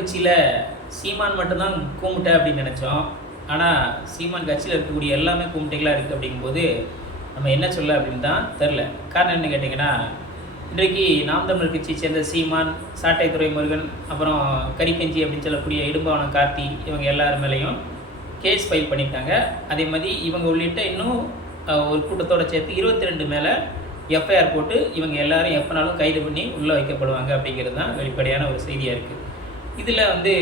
கட்சியில் சீமான் மட்டும்தான் கூமுட்டை அப்படின்னு நினச்சோம். ஆனால் சீமான் கட்சியில் இருக்கக்கூடிய எல்லாமே கூமுட்டைகளாக இருக்குது அப்படிங்கும்போது நம்ம என்ன சொல்ல அப்படின்னு தான் தெரில காரணம் என்ன கேட்டிங்கன்னா இன்றைக்கு நாம் தமிழ் கட்சியை சேர்ந்த சீமான் சாட்டைத்துறை முருகன் அப்புறம் கரிக்கஞ்சி அப்படின்னு சொல்லக்கூடிய இடும்பாவனம் கார்த்தி இவங்க எல்லார் மேலேயும் கேஸ் ஃபைல் பண்ணிட்டாங்க அதே மாதிரி இவங்க உள்ளிட்ட இன்னும் ஒரு கூட்டத்தோட சேர்த்து இருபத்தி ரெண்டு மேலே எஃப்ஐஆர் போட்டு இவங்க எல்லாரும் எப்போனாலும் கைது பண்ணி உள்ளே வைக்கப்படுவாங்க அப்படிங்கிறது தான் வெளிப்படையான ஒரு செய்தியாக இருக்குது இதில் வந்து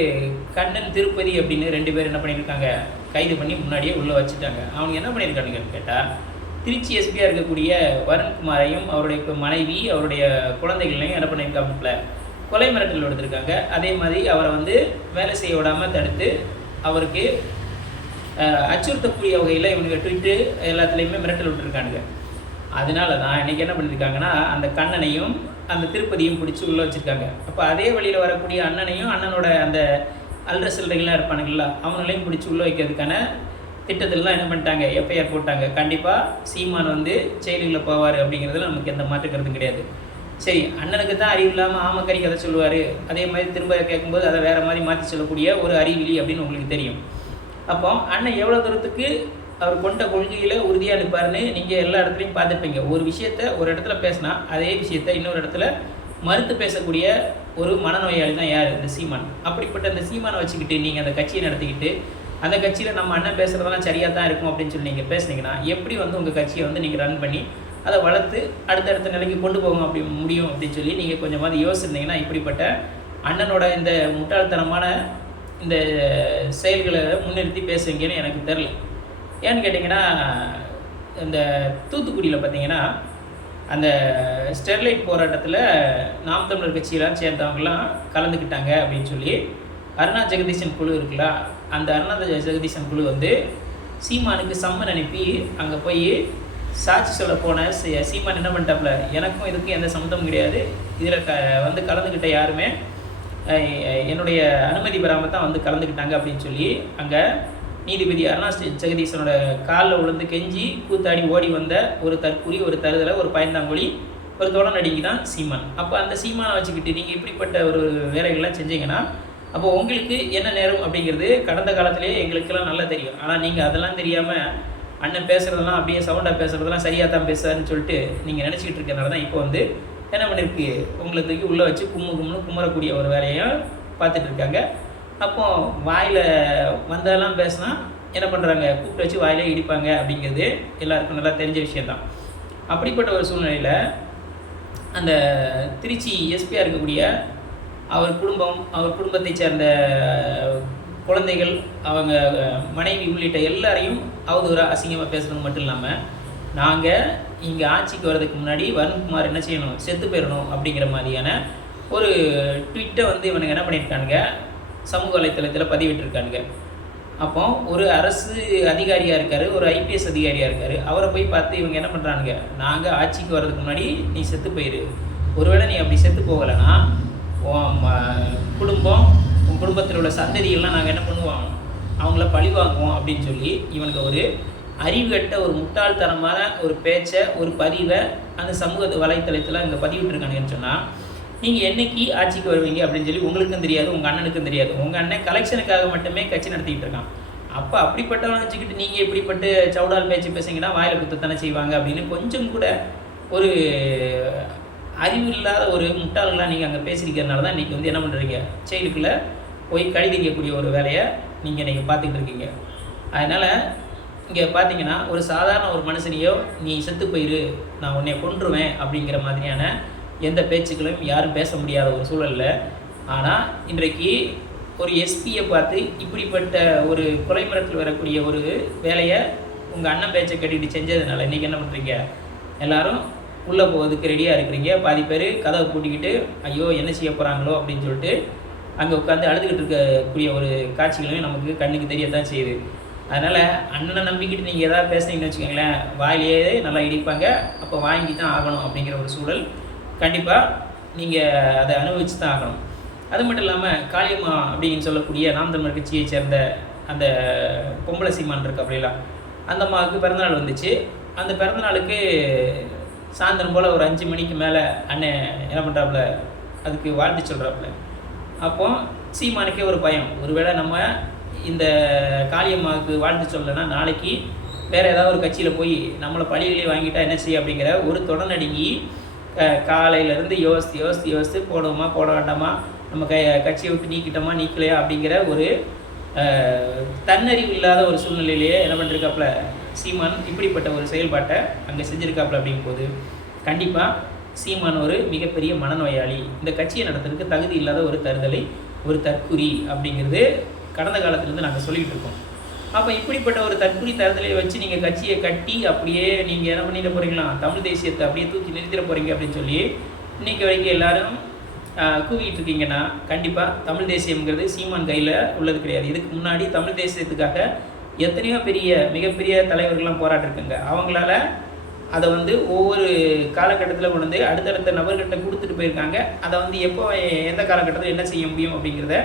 கண்ணன் திருப்பதி அப்படின்னு ரெண்டு பேர் என்ன பண்ணியிருக்காங்க கைது பண்ணி முன்னாடியே உள்ளே வச்சுட்டாங்க. அவங்க என்ன பண்ணியிருக்காங்கன்னு கேட்டால் திருச்சி எஸ்பியாக இருக்கக்கூடிய வருண்குமாரையும் அவருடைய மனைவி அவருடைய குழந்தைகளையும் என்ன பண்ணியிருக்காப்புல கொலை மிரட்டல் எடுத்திருக்காங்க அதே மாதிரி அவரை வந்து வேலை செய்ய விடாமல் தடுத்து அவருக்கு அச்சுறுத்தக்கூடிய வகையில் இவனுங்க ட்விட்டு எல்லாத்துலேயுமே மிரட்டல் விட்டுருக்கானுங்க. அதனால தான் இன்றைக்கி என்ன பண்ணியிருக்காங்கன்னா அந்த கண்ணனையும் அந்த திருப்பதியும் பிடிச்சி உள்ளே வச்சுருக்காங்க. அப்போ அதே வழியில் வரக்கூடிய அண்ணனையும் அண்ணனோட அந்த அல்ற சில்லறைகள்லாம் இருப்பானுங்களா அவங்களையும் பிடிச்சி உள்ளே வைக்கிறதுக்கான திட்டத்திலலாம் என்ன பண்ணிட்டாங்க எஃப்ஐஆர் போட்டாங்க. கண்டிப்பாக சீமான் வந்து செயலிகளில் போவார் அப்படிங்கிறதுல நமக்கு எந்த மாற்று கிடையாது. சரி அண்ணனுக்கு தான் அறிவு இல்லாமல் ஆமக்கறி கதை சொல்லுவார். அதே மாதிரி திரும்ப கேட்கும்போது அதை வேறு மாதிரி மாற்றி சொல்லக்கூடிய ஒரு அறிவிலி அப்படின்னு உங்களுக்கு தெரியும். அப்போ அண்ணன் எவ்வளோ தூரத்துக்கு அவர் கொண்ட கொள்கையில் உறுதியாக இருப்பாருன்னு நீங்கள் எல்லா இடத்துலையும் பார்த்துருப்பீங்க. ஒரு விஷயத்த ஒரு இடத்துல பேசினா அதே விஷயத்த இன்னொரு இடத்துல மறுத்து பேசக்கூடிய ஒரு மனநோயாளி தான் யார்? இந்த சீமான். அப்படிப்பட்ட அந்த சீமானை வச்சுக்கிட்டு நீங்கள் அந்த கட்சியை நடத்திக்கிட்டு அந்த கட்சியில் நம்ம அண்ணன் பேசுகிறதெல்லாம் சரியாக தான் இருக்கும் அப்படின்னு சொல்லி நீங்கள் பேசுனீங்கன்னா எப்படி வந்து உங்கள் கட்சியை வந்து நீங்கள் ரன் பண்ணி அதை வளர்த்து அடுத்தடுத்த நிலைக்கு கொண்டு போகும் அப்படி முடியும் அப்படின்னு சொல்லி நீங்கள் கொஞ்சமாவது யோசிச்சிருந்தீங்கன்னா இப்படிப்பட்ட அண்ணனோட இந்த முட்டாள்தனமான இந்த செயல்களை முன்னிறுத்தி பேசுவீங்கன்னு எனக்கு தெரில ஏன்னு கேட்டிங்கன்னா இந்த தூத்துக்குடியில் பார்த்தீங்கன்னா அந்த ஸ்டெர்லைட் போராட்டத்தில் நாம் தமிழர் கட்சியெல்லாம் சேர்ந்தவங்கலாம் கலந்துக்கிட்டாங்க அப்படின்னு சொல்லி அருணா ஜெகதீசன் குழு இருக்குல்ல அந்த அருணா ஜெகதீசன் குழு வந்து சீமானுக்கு சம்மன் அனுப்பி அங்கே போய் சாட்சி சொல்ல போன சீமான் என்ன பண்ணிட்டாப்புல எனக்கும் இதுக்கும் எந்த சம்மந்தமும் கிடையாது. இதில் க வந்து கலந்துக்கிட்ட யாருமே என்னுடைய அனுமதி பெறாமல் தான் வந்து கலந்துக்கிட்டாங்க அப்படின்னு சொல்லி அங்கே நீதிபதி அருணா ஸ்ரீ ஜெகதீசனோட காலில் விழுந்து கெஞ்சி கூத்தாடி ஓடி வந்த ஒரு தற்குறி ஒரு தருதலை ஒரு பயந்தாங்குழி ஒரு தொடர் நடிகை தான் சீமான். அப்போ அந்த சீமானை வச்சுக்கிட்டு நீங்கள் இப்படிப்பட்ட ஒரு வேலைகள்லாம் செஞ்சீங்கன்னா அப்போ உங்களுக்கு என்ன நேரம் அப்படிங்கிறது கடந்த காலத்திலேயே எங்களுக்கெல்லாம் நல்லா தெரியும். ஆனால் நீங்கள் அதெல்லாம் தெரியாமல் அண்ணன் பேசுகிறதெல்லாம் அப்படியே சவுண்டாக பேசுகிறதெல்லாம் சரியாக தான் பேசுறாருன்னு சொல்லிட்டு நீங்கள் நினச்சிக்கிட்டு இருக்கிறனால தான் இப்போ வந்து என்ன பண்ணிருக்கு? உங்களை தூக்கி உள்ளே வச்சு கும்மு கும்முன்னு குமரக்கூடிய ஒரு வேலையை பார்த்துட்டு இருக்காங்க. அப்போ வாயில் வந்ததெல்லாம் பேசினா என்ன பண்ணுறாங்க கூப்பிட்டு வச்சு வாயிலே இடிப்பாங்க அப்படிங்கிறது எல்லாருக்கும் நல்லா தெரிஞ்ச விஷயம்தான். அப்படிப்பட்ட ஒரு சூழ்நிலையில் அந்த திருச்சி எஸ்பியாக இருக்கக்கூடிய அவர் குடும்பம் அவர் குடும்பத்தைச் சேர்ந்த குழந்தைகள் அவங்க மனைவி உள்ளிட்ட எல்லாரையும் அவதூறாக அசிங்கமாக பேசுறது மட்டும் இல்லாமல் நாங்கள் இங்கே ஆட்சிக்கு வர்றதுக்கு முன்னாடி வருண்குமார் என்ன செய்யணும்? செத்து போயிடணும் அப்படிங்கிற மாதிரியான ஒரு ட்விட்டை வந்து இவனுங்க என்ன பண்ணியிருக்கானுங்க? சமூக வலைத்தளத்தில் பதிவிட்டிருக்கானுங்க. அப்போ ஒரு அரசு அதிகாரியாக இருக்கார் ஒரு ஐபிஎஸ் அதிகாரியாக இருக்கார். அவரை போய் பார்த்து இவங்க என்ன பண்ணுறானுங்க நாங்கள் ஆட்சிக்கு வர்றதுக்கு முன்னாடி நீ செத்து போயிரு. ஒருவேளை நீ அப்படி செத்து போகலைன்னா உன் ம- குடும்பம் உன் குடும்பத்தில் உள்ள சந்ததிகள்லாம் நாங்கள் என்ன பண்ணுவோம்? அவங்கள பழிவாங்குவோம் அப்படின்னு சொல்லி இவனுக்கு ஒரு அறிவுகட்ட ஒரு முட்டாள்தனமான ஒரு பேச்சை ஒரு பதிவை அந்த சமூக வலைத்தளத்தில் இங்கே பதிவிட்டுருக்கானுங்கன்னு சொன்னால் நீங்கள் என்னைக்கு ஆட்சிக்கு வருவீங்க அப்படின்னு சொல்லி உங்களுக்கும் தெரியாது உங்கள் அண்ணனுக்கும் தெரியாது. உங்கள் அண்ணன் கலெக்ஷனுக்காக மட்டுமே கட்சி நடத்திக்கிட்டு இருக்கான். அப்போ அப்படிப்பட்டவனை வச்சுக்கிட்டு நீங்கள் இப்படிப்பட்டு சவுடால் பேச்சு பேசுங்கன்னா வாயில் குத்தத்தானே செய்வாங்க அப்படின்னு கொஞ்சம் கூட ஒரு அறிவு இல்லாத ஒரு முட்டாள்களாக நீங்கள் அங்கே பேசியிருக்கிறதுனால தான் இன்றைக்கி வந்து என்ன பண்ணுறீங்க செயலுக்குள்ளே போய் கழிதிக்கக்கூடிய ஒரு வேலையை நீங்கள் இன்றைக்கி பார்த்துக்கிட்டு இருக்கீங்க. அதனால் இங்கே பார்த்தீங்கன்னா ஒரு சாதாரண ஒரு மனுஷனையோ நீ செத்து போயிரு நான் உன்னை கொன்றுவேன் அப்படிங்கிற மாதிரியான எந்த பேச்சுக்களும் யாரும் பேச முடியாத ஒரு சூழலில். ஆனால் இன்றைக்கு ஒரு எஸ்பியை பார்த்து இப்படிப்பட்ட ஒரு கொலை மிரட்டல் வரக்கூடிய ஒரு வேலையை உங்கள் அண்ணன் பேச்சை கேட்டுக்கிட்டு செஞ்சதுனால இன்றைக்கி என்ன பண்ணுறீங்க எல்லாரும் உள்ளே போகிறதுக்கு ரெடியாக இருக்கிறீங்க. பாதி பேர் கதவை பூட்டிக்கிட்டு ஐயோ என்ன செய்ய போகிறாங்களோ அப்படின்னு சொல்லிட்டு அங்கே உட்காந்து அழுதுகிட்டு இருக்கக்கூடிய ஒரு காட்சிகளுமே நமக்கு கண்ணுக்கு தெரியத்தான் செய்யுது. அதனால் அண்ணனை நம்பிக்கிட்டு நீங்கள் எதாவது பேசுனீங்கன்னு வச்சுக்கோங்களேன் வாயிலேயே நல்லா இடிப்பாங்க. அப்போ வாங்கி தான் ஆகணும் அப்படிங்கிற ஒரு சூழல் கண்டிப்பாக நீங்கள் அதை அனுபவிச்சு தான் ஆகணும். அது மட்டும் இல்லாமல் காளியம்மா அப்படின்னு சொல்லக்கூடிய நாம் தமிழர் கட்சியை சேர்ந்த அந்த பொம்பளை சீமான் இருக்கு அப்படிலாம் அந்த அம்மாவுக்கு பிறந்தநாள் வந்துச்சு. அந்த பிறந்தநாளுக்கு சாயந்தரம் போல் ஒரு அஞ்சு மணிக்கு மேலே அண்ணன் என்ன பண்ணுறாப்புல அதுக்கு வாழ்த்து சொல்கிறாப்புல அப்போ சீமானுக்கே ஒரு பயம். ஒருவேளை நம்ம இந்த காளியம்மாவுக்கு வாழ்த்து சொல்லலைன்னா நாளைக்கு வேறு ஏதாவது ஒரு கட்சியில் போய் நம்மளை பழிகளே வாங்கிட்டா என்ன செய்ய அப்படிங்கிற ஒரு தொடர்நடுங்கி காலையிலேருந்து யோசித்து யோசித்து யோசித்து போடுவோமா போட வேண்டாமா? நம்ம க கட்சியை விட்டு நீக்கிட்டோமா நீக்கலையா அப்படிங்கிற ஒரு தன்னறிவு இல்லாத ஒரு சூழ்நிலையிலேயே என்ன பண்ணிருக்காப்புல சீமான் இப்படிப்பட்ட ஒரு செயல்பாட்டை அங்கே செஞ்சுருக்காப்புல அப்படிங்கும்போது கண்டிப்பாக சீமான் ஒரு மிகப்பெரிய மனநோயாளி. இந்த கட்சியை நடத்துறதுக்கு தகுதி இல்லாத ஒரு தருதலை ஒரு தற்குறி அப்படிங்கிறது கடந்த காலத்துலேருந்து நாங்கள் சொல்லிக்கிட்டு இருக்கோம். அப்போ இப்படிப்பட்ட ஒரு தற்குறி தரத்திலே வச்சு நீங்கள் கட்சியை கட்டி அப்படியே நீங்கள் என்ன பண்ணிட போகிறீங்களா தமிழ் தேசியத்தை அப்படியே தூக்கி நிறுத்திட போகிறீங்க அப்படின்னு சொல்லி இன்னைக்கு வரைக்கும் எல்லாரும் கூவிக்கிட்டு கூவிட்டு இருக்கீங்கன்னா கண்டிப்பாக தமிழ் தேசியம்ங்கிறது சீமான் கையில் உள்ளது கிடையாது. இதுக்கு முன்னாடி தமிழ் தேசியத்துக்காக எத்தனையோ பெரிய மிகப்பெரிய தலைவர்கள்லாம் போராட்டிருக்குங்க அவங்களால அதை வந்து ஒவ்வொரு காலகட்டத்தில் கொண்டு வந்து அடுத்தடுத்த நபர்கிட்ட கொடுத்துட்டு போயிருக்காங்க. அதை வந்து எப்போ எந்த காலகட்டத்தில் என்ன செய்ய முடியும் அப்படிங்கிறத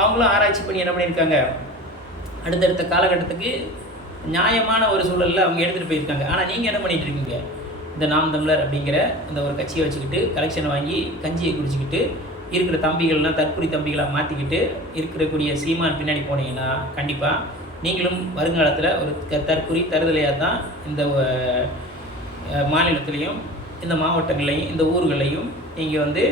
அவங்களும் ஆராய்ச்சி பண்ணி என்ன பண்ணியிருக்காங்க? அடுத்தடுத்த காலகட்டத்துக்கு நியாயமான ஒரு சூழலில் அவங்க எடுத்துகிட்டு போயிருக்காங்க. ஆனால் நீங்கள் என்ன பண்ணிகிட்டு இருக்கீங்க? இந்த நாம் தமிழர் அப்படிங்கிற அந்த ஒரு கட்சியை வச்சுக்கிட்டு கலெக்ஷன் வாங்கி கஞ்சியை குடிச்சிக்கிட்டு இருக்கிற தம்பிகள்லாம் தற்குறி தம்பிகளாக மாற்றிக்கிட்டு இருக்கக்கூடிய சீமான் பின்னாடி போனீங்கன்னா கண்டிப்பாக நீங்களும் வருங்காலத்தில் ஒரு க- தற்குறி தருதலையாக தான் இந்த மாநிலத்திலையும் இந்த மாவட்டங்களையும் இந்த ஊர்களையும் நீங்கள் வந்து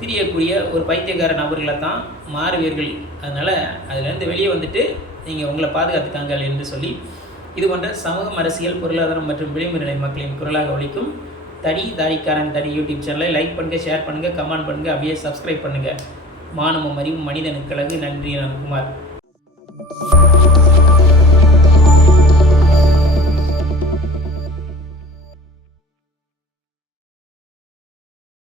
திரியக்கூடிய ஒரு பைத்தியக்கார நபர்களை தான் மாறுவீர்கள். அதனால் அதிலேருந்து வெளியே வந்துட்டு நீங்கள் உங்களை பாதுகாத்துக்காங்கள் என்று சொல்லி இது போன்ற சமூகம் அரசியல் பொருளாதாரம் மற்றும் விளிம்பு நிலை மக்களின் குரலாக ஒழிக்கும் தடி தாடிக்காரன் தடி யூடியூப் சேனலை லைக் பண்ணுங்கள் ஷேர் பண்ணுங்கள் கமெண்ட் பண்ணுங்கள் அப்படியே சப்ஸ்கிரைப் பண்ணுங்கள் மானமும் அறிவும் மனிதனுக்கு அழகு. நன்றி நான் குமார்.